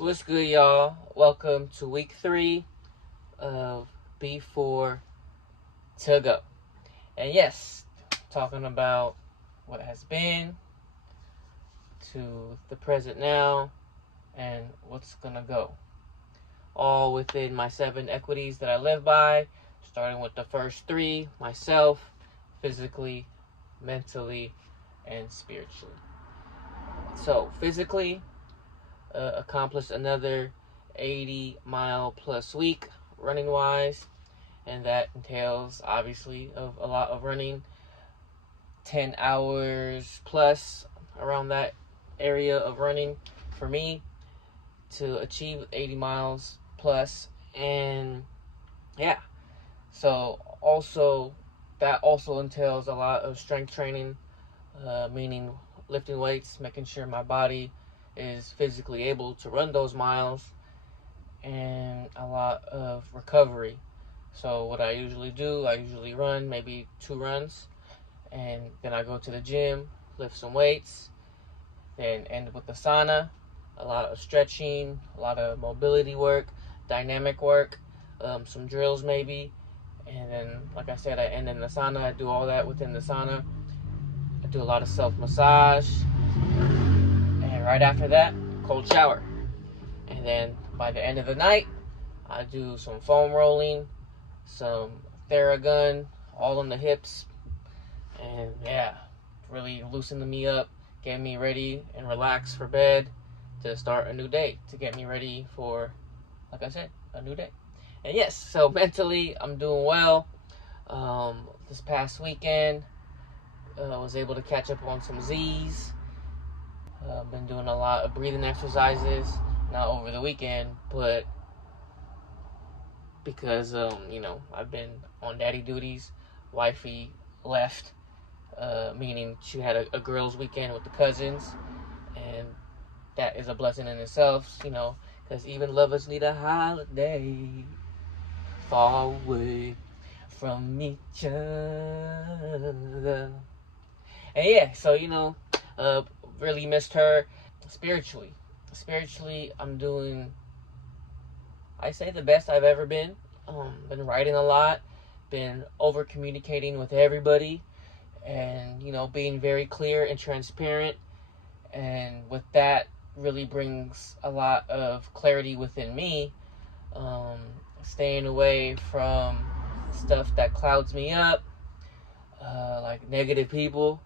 What's good, y'all? Welcome to week 3 of B4 to go. And yes, talking about what has been to the present now and what's gonna go. All within my 7 equities that I live by, starting with the first 3, myself, physically, mentally, and spiritually. So, physically, accomplished another 80-mile plus week running wise, and that entails obviously of a lot of running, 10 hours plus around that area of running for me to achieve 80 miles plus. And yeah, so also that also entails a lot of strength training, meaning lifting weights, making sure my body is physically able to run those miles, and a lot of recovery. So what I usually do, I usually run maybe 2 runs, and then I go to the gym, lift some weights, then end with the sauna, a lot of stretching, a lot of mobility work, dynamic work, some drills maybe, and then like I said, I end in the sauna. I do all that within the sauna. I do a lot of self-massage, and right after that, cold shower. And then by the end of the night, I do some foam rolling, some Theragun, all on the hips, and yeah, really loosening me up, getting me ready and relaxed for bed to start a new day, to get me ready for, like I said, a new day. And yes, so mentally, I'm doing well. This past weekend, was able to catch up on some Z's. Been doing a lot of breathing exercises, not over the weekend, but because I've been on daddy duties. Wifey left, meaning she had a girls' weekend with the cousins, and that is a blessing in itself, because even lovers need a holiday far away from each other. And yeah, so really missed her. Spiritually, I'm doing, I say, the best I've ever been. Been writing a lot, been over communicating with everybody, and being very clear and transparent. And with that, really brings a lot of clarity within me. Staying away from stuff that clouds me up, like negative people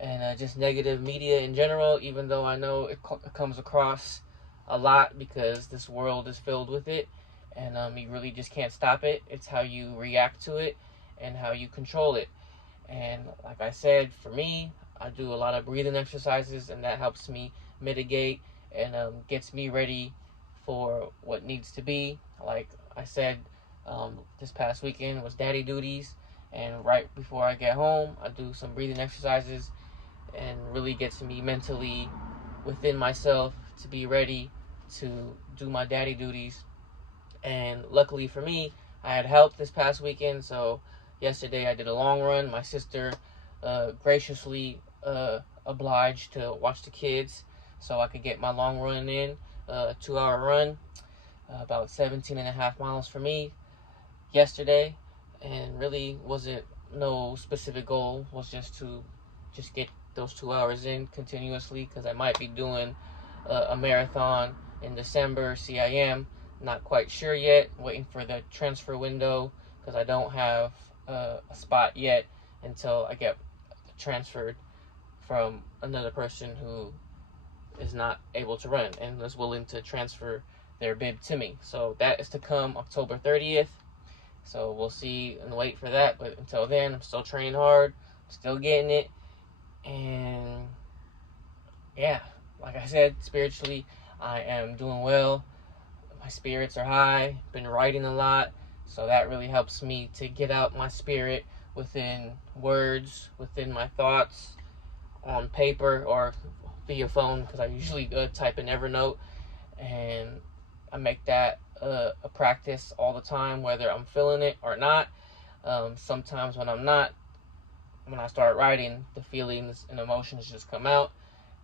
and just negative media in general, even though I know it comes across a lot because this world is filled with it, and you really just can't stop it. It's how you react to it and how you control it. And like I said, for me, I do a lot of breathing exercises, and that helps me mitigate and gets me ready for what needs to be. Like I said, this past weekend was daddy duties, and right before I get home, I do some breathing exercises, and really gets me mentally within myself to be ready to do my daddy duties. And luckily for me, I had help this past weekend. So yesterday I did a long run. My sister graciously obliged to watch the kids so I could get my long run in, a 2-hour run, about 17 and a half miles for me yesterday. And really wasn't no specific goal, was just to just get those 2 hours in continuously, because I might be doing a marathon in December. CIM, not quite sure yet, waiting for the transfer window, because I don't have a spot yet until I get transferred from another person who is not able to run and is willing to transfer their bib to me. So that is to come October 30th. So we'll see and wait for that. But until then, I'm still training hard, still getting it. And yeah, like I said, spiritually, I am doing well. My spirits are high. Been writing a lot, so that really helps me to get out my spirit within words, within my thoughts, on paper or via phone, because I usually type in Evernote, and I make that a practice all the time, whether I'm feeling it or not. Sometimes when I'm not, when I start writing, the feelings and emotions just come out,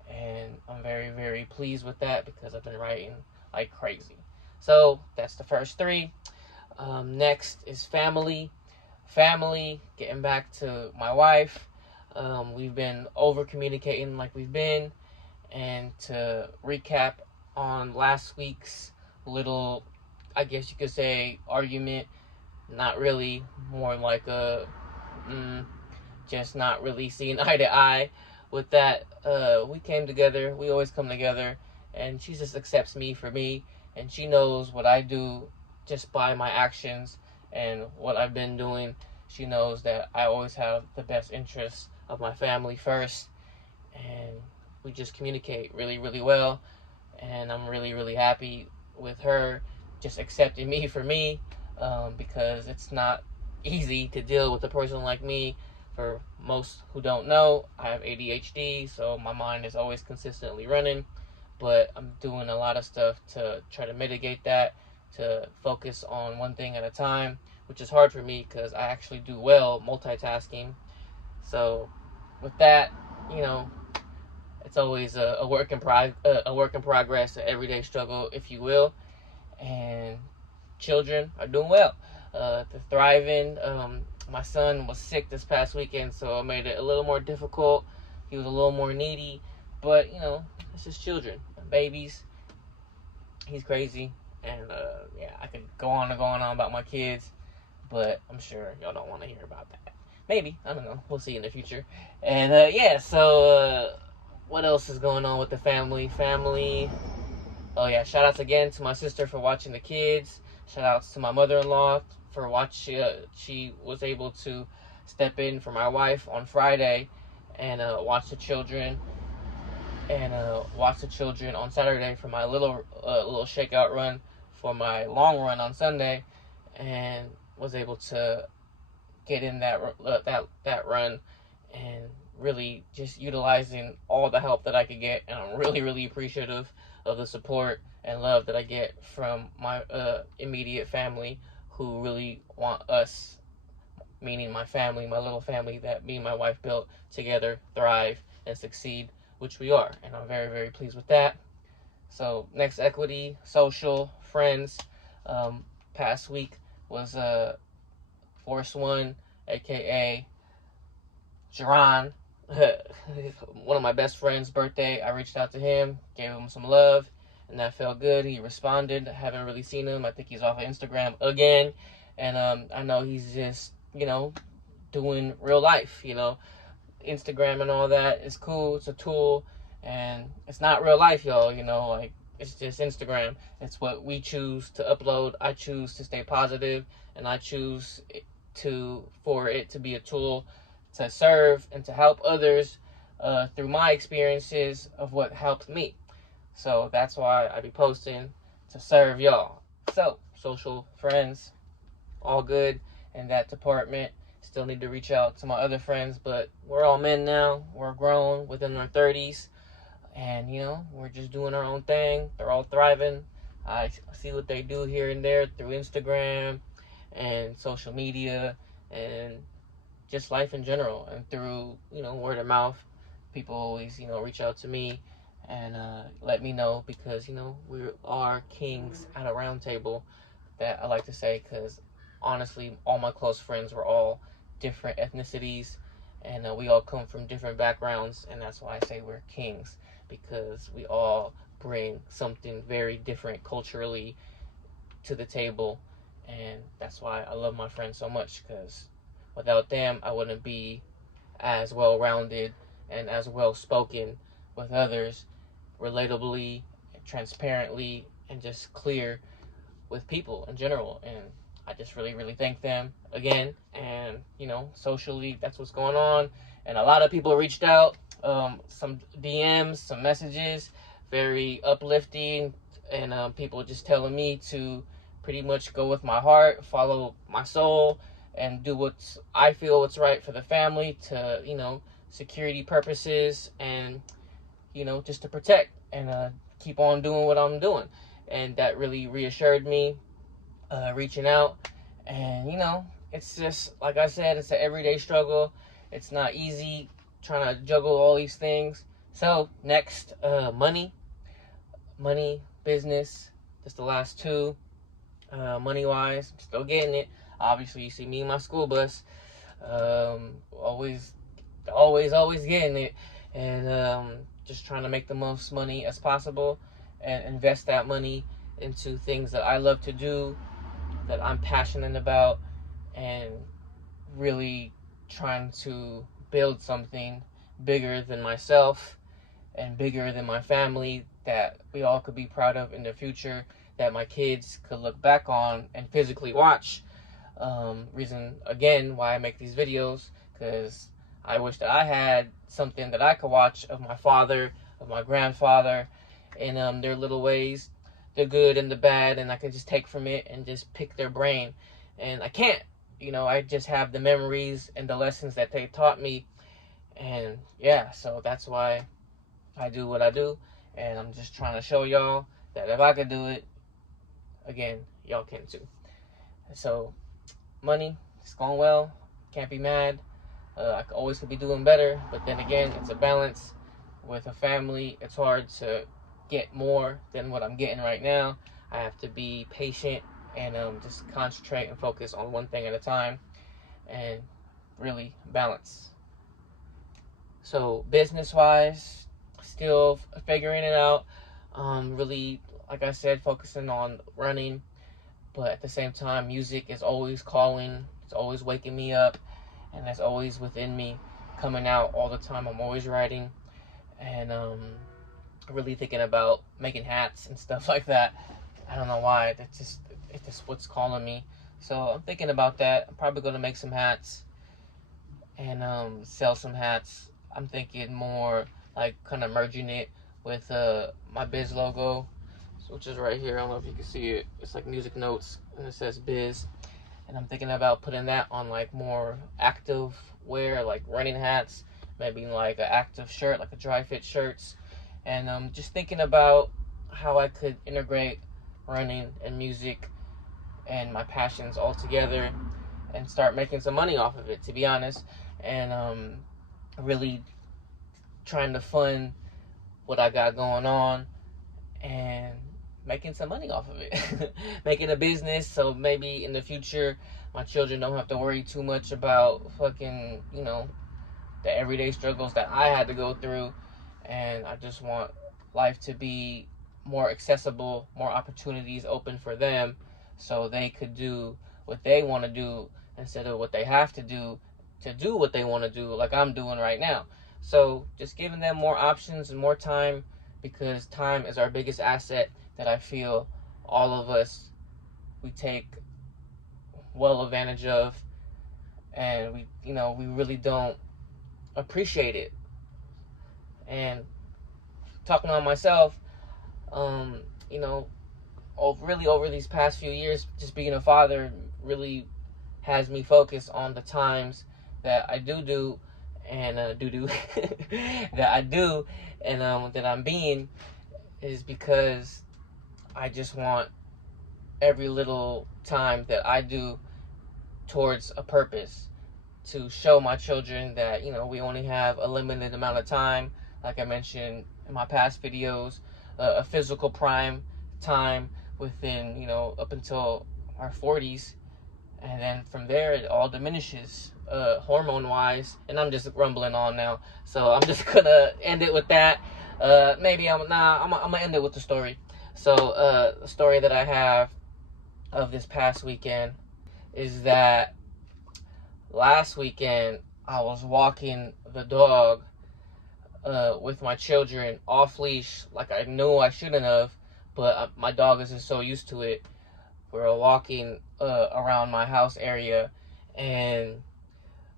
and I'm very, very pleased with that, because I've been writing like crazy. So that's the first three. Next is family. Family, getting back to my wife. We've been over communicating like we've been. And to recap on last week's little, I guess you could say, argument, not really, more like a just not really seeing eye to eye with that. We came together, we always come together, and she just accepts me for me, and she knows what I do just by my actions and what I've been doing. She knows that I always have the best interests of my family first, and we just communicate really, really well, and I'm really, really happy with her just accepting me for me, because it's not easy to deal with a person like me. For most who don't know, I have ADHD, so my mind is always consistently running, but I'm doing a lot of stuff to try to mitigate that, to focus on one thing at a time, which is hard for me because I actually do well multitasking. So with that, you know, it's always a work in progress, an everyday struggle, if you will. And children are doing well. They're thriving. My son was sick this past weekend, so it made it a little more difficult. He was a little more needy, but you know, it's just children, babies. He's crazy, and yeah, I could go on and on about my kids, but I'm sure y'all don't want to hear about that. Maybe, I don't know. We'll see in the future. And yeah, so what else is going on with the family? Oh yeah, shout outs again to my sister for watching the kids. Shout outs to my mother-in-law for watching. She was able to step in for my wife on Friday and watch the children. And watch the children on Saturday for my little shakeout run for my long run on Sunday, and was able to get in that run and really just utilizing all the help that I could get. And I'm really, really appreciative of the support and love that I get from my immediate family, who really want us, meaning my family, my little family that me and my wife built together, thrive and succeed, which we are. And I'm very, very pleased with that. So next, equity, social, friends. Past week was Force One, aka Jerron, one of my best friends' birthday. I reached out to him, gave him some love, and that felt good. He responded. I haven't really seen him. I think he's off of Instagram again, and I know he's just, you know, doing real life. You know, Instagram and all that is cool. It's a tool, and it's not real life, y'all. You know, like, it's just Instagram. It's what we choose to upload. I choose to stay positive, and I choose for it to be a tool to serve and to help others through my experiences of what helped me. So that's why I be posting, to serve y'all. So social, friends, all good in that department. Still need to reach out to my other friends, but we're all men now. We're grown, within our 30s, and you know, we're just doing our own thing. They're all thriving. I see what they do here and there through Instagram and social media and just life in general, and through, you know, word of mouth. People always, you know, reach out to me and let me know, because, you know, we are kings at a round table, that I like to say, because honestly, all my close friends were all different ethnicities, and we all come from different backgrounds, and that's why I say we're kings, because we all bring something very different culturally to the table. And that's why I love my friends so much, because without them, I wouldn't be as well-rounded and as well-spoken with others, relatably, transparently, and just clear with people in general. And I just really, really thank them again. And, you know, socially, that's what's going on. And a lot of people reached out, some DMs, some messages, very uplifting, and people just telling me to pretty much go with my heart, follow my soul, and do what's I feel what's right for the family, to, you know, security purposes, and, you know, just to protect and keep on doing what I'm doing. And that really reassured me, reaching out. And, you know, it's just, like I said, it's an everyday struggle. It's not easy trying to juggle all these things. So next, money, business, Just the last two. Money-wise, I'm still getting it. Obviously, you see me in my school bus. Always getting it. And just trying to make the most money as possible and invest that money into things that I love to do, that I'm passionate about, and really trying to build something bigger than myself and bigger than my family that we all could be proud of in the future, that my kids could look back on and physically watch. Reason, again, why I make these videos, because I wish that I had something that I could watch of my father, of my grandfather, in their little ways, the good and the bad, and I could just take from it and just pick their brain. And I can't. I just have the memories and the lessons that they taught me. And yeah, so that's why I do what I do. And I'm just trying to show y'all that if I could do it, again, y'all can too. So, money, it's going well. Can't be mad. I always could be doing better. But then again, it's a balance. With a family, it's hard to get more than what I'm getting right now. I have to be patient and just concentrate and focus on one thing at a time and really balance. So business-wise, still figuring it out. Really, like I said, focusing on running, but at the same time, music is always calling. It's always waking me up, and that's always within me, coming out all the time. I'm always writing, and really thinking about making hats and stuff like that. I don't know why. It's just what's calling me. So I'm thinking about that. I'm probably gonna make some hats and sell some hats. I'm thinking more like kind of merging it with my Biz logo, which is right here. I don't know if you can see it. It's like music notes, and it says Biz. And I'm thinking about putting that on like more active wear, like running hats, maybe like an active shirt, like a dry fit shirts. And just thinking about how I could integrate running and music and my passions all together and start making some money off of it, to be honest. And really trying to fund what I got going on and making some money off of it. Making a business, so maybe in the future my children don't have to worry too much about fucking, the everyday struggles that I had to go through. And I just want life to be more accessible, more opportunities open for them, so they could do what they want to do instead of what they have to do what they want to do, like I'm doing right now. So just giving them more options and more time, because time is our biggest asset that I feel all of us, we take well advantage of, and we really don't appreciate it. And talking on myself, really over these past few years, just being a father really has me focus on the times that I do and that I do and that I'm being, is because I just want every little time that I do towards a purpose, to show my children that we only have a limited amount of time. Like I mentioned in my past videos, a physical prime time within up until our 40s, and then from there it all diminishes hormone wise. And I'm just rumbling on now, so I'm just gonna end it with that. I'm gonna end it with the story. So the story that I have of this past weekend is that last weekend I was walking the dog with my children off leash, like I knew I shouldn't have, but my dog is just so used to it. We were walking around my house area, and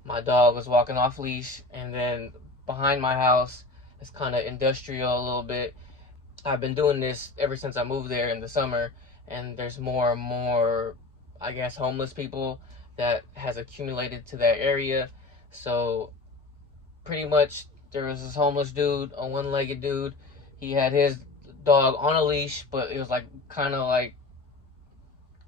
my dog was walking off leash, and then behind my house, it's kind of industrial a little bit. I've been doing this ever since I moved there in the summer, and there's more and more, I guess, homeless people that has accumulated to that area. So pretty much there was this homeless dude, a one-legged dude. He had his dog on a leash, but it was like kind of like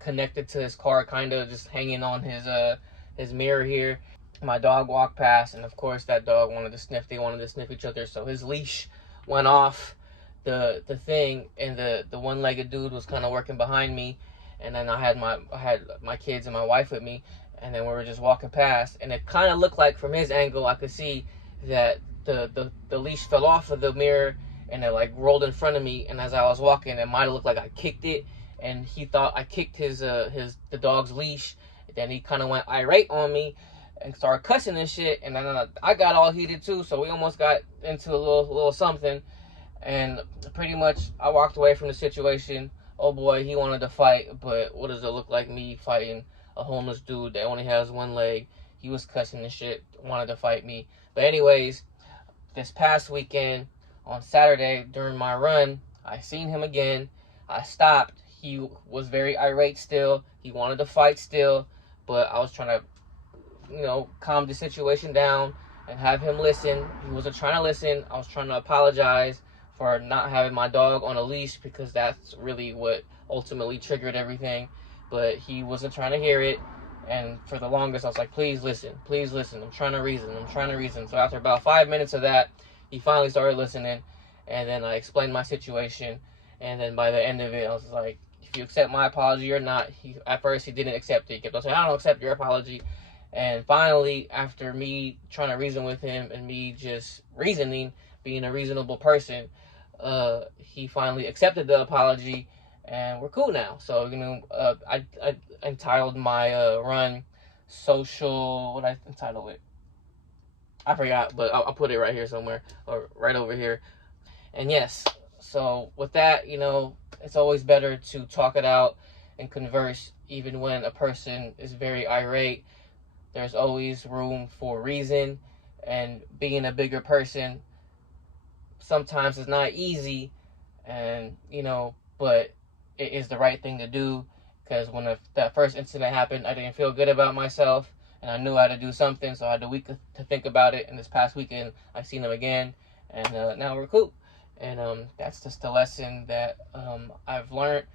connected to his car, kind of just hanging on his mirror here. My dog walked past, and of course that dog wanted to sniff. They wanted to sniff each other, so his leash went off, the thing, and the one-legged dude was kind of working behind me, and then I had my kids and my wife with me, and then we were just walking past, and it kind of looked like from his angle I could see that the leash fell off of the mirror, and it like rolled in front of me, and as I was walking, it might have looked like I kicked it, and he thought I kicked the dog's leash. Then he kind of went irate on me and started cussing and shit, and then I got all heated too, so we almost got into a little something, and pretty much I walked away from the situation. Oh boy, he wanted to fight, but what does it look like me fighting a homeless dude that only has one leg? He was cussing and shit, wanted to fight me. But anyways, this past weekend, on Saturday, during my run, I seen him again. I stopped. He was very irate still. He wanted to fight still, but I was trying to, calm the situation down and have him listen. He wasn't trying to listen. I was trying to apologize for not having my dog on a leash, because that's really what ultimately triggered everything. But he wasn't trying to hear it. And for the longest, I was like, please listen. I'm trying to reason. So after about 5 minutes of that, he finally started listening. And then I explained my situation. And then by the end of it, I was like, if you accept my apology or not. At first, he didn't accept it. He kept on saying, I don't accept your apology. And finally, after me trying to reason with him and me just reasoning, being a reasonable person, he finally accepted the apology, and we're cool now. So, I entitled my run social, what I entitled it? I forgot, but I'll put it right here somewhere, or right over here. And yes, so with that, it's always better to talk it out and converse, even when a person is very irate. There's always room for reason, and being a bigger person sometimes it's not easy, and but it is the right thing to do, because when that first incident happened, I didn't feel good about myself, and I knew I had to do something, so I had a week to think about it. And this past weekend, I seen him again, and now we're cool. And that's just a lesson that I've learned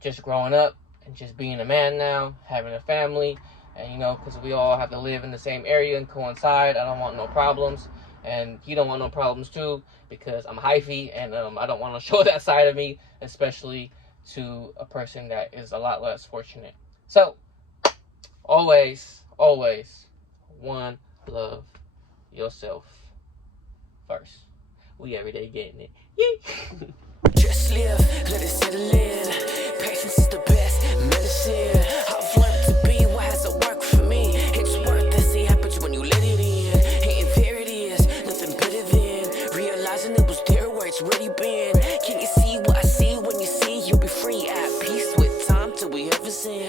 just growing up and just being a man now, having a family, and because we all have to live in the same area and coincide. I don't want no problems, and you don't want no problems too, because I'm wifey, and I don't want to show that side of me, especially to a person that is a lot less fortunate. So always one, love yourself first. We everyday getting it. Yay! Just live, let it settle in. Patience is the best medicine. I've learned to be what hasn't worked for me. It's worth to see happens when you let it in. And there it is, nothing better than realizing it was there where it's really been. Can you see what I see when you see? You'll be free at peace with time till we ever sin.